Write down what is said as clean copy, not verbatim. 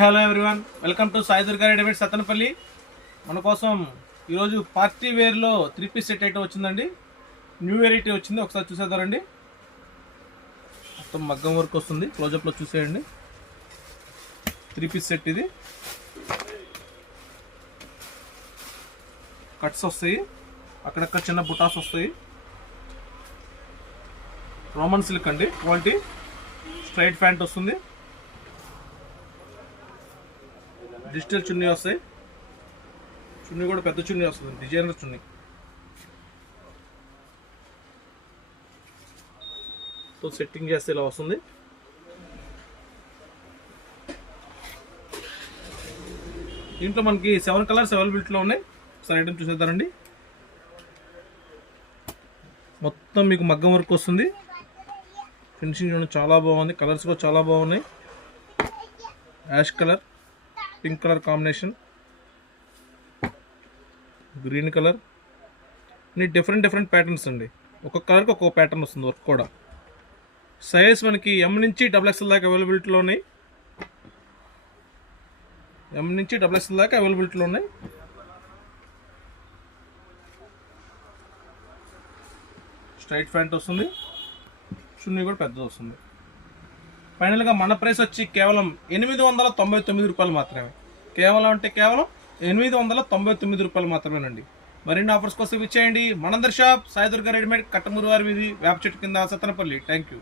Hello everyone, welcome to Sai Durga readymade Sattenapalli. మన కోసం ఈరోజు పార్టీ వేర్లో 3 పీస్ సెట్ అయితే వచ్చిందండి. న్యూ వెరైటీ వచ్చింది, ఒకసారి చూసేద్దారండి. మొత్తం మగ్గం వర్క్ వస్తుంది, క్లోజప్లో చూసేయండి. 3 పీస్ సెట్ ఇది. కట్స్ వస్తాయి, అక్కడక్కడ చిన్న బుటాస్ వస్తాయి. రోమన్ సిల్క్ అండి, క్వాలిటీ. స్ట్రైట్ ప్యాంట్ వస్తుంది, డిజిటల్ చున్నీ వస్తాయి. చున్నీ కూడా పెద్ద చున్నీ వస్తుంది, డిజైనర్ చున్నీ. సో సెట్టింగ్ చేస్తే ఇలా వస్తుంది. దీంట్లో మనకి 7 కలర్స్ అవైలబిలిటీలో ఉన్నాయి. ఒకసారి ఐటమ్ చూసేద్దారండి. మొత్తం మీకు మగ్గం వర్క్ వస్తుంది. ఫినిషింగ్ చూడండి, చాలా బాగుంది. కలర్స్ కూడా చాలా బాగున్నాయి. Ash colour, pink colour combination, green colour. ఇన్ని డిఫరెంట్ ప్యాటర్న్స్ అండి. ఒక్కొక్క కలర్కి ఒక్కొక్క ప్యాటర్న్ వస్తుంది. వర్క్ కూడా సైజ్ మనకి M నుంచి XXL దాకా అవైలబిలిటీలో ఉన్నాయి. M నుంచి XXL దాకా అవైలబిలిటీలో ఉన్నాయి. స్ట్రైట్ ప్యాంట్ వస్తుంది, చున్నీ కూడా పెద్దది వస్తుంది. ఫైనల్గా మన ప్రైస్ వచ్చి కేవలం 899 రూపాయలు మాత్రమే. కేవలం అంటే కేవలం 899 రూపాయలు మాత్రమేనండి. మరిన్ని ఆఫర్స్ కోసం ఇచ్చేయండి. మనందరి షాప్ సాయి దుర్గా రెడీమేడ్, కట్టమూరు వారి వీధి, వేప చెట్టు కింద, సత్తనపల్లి. Thank you.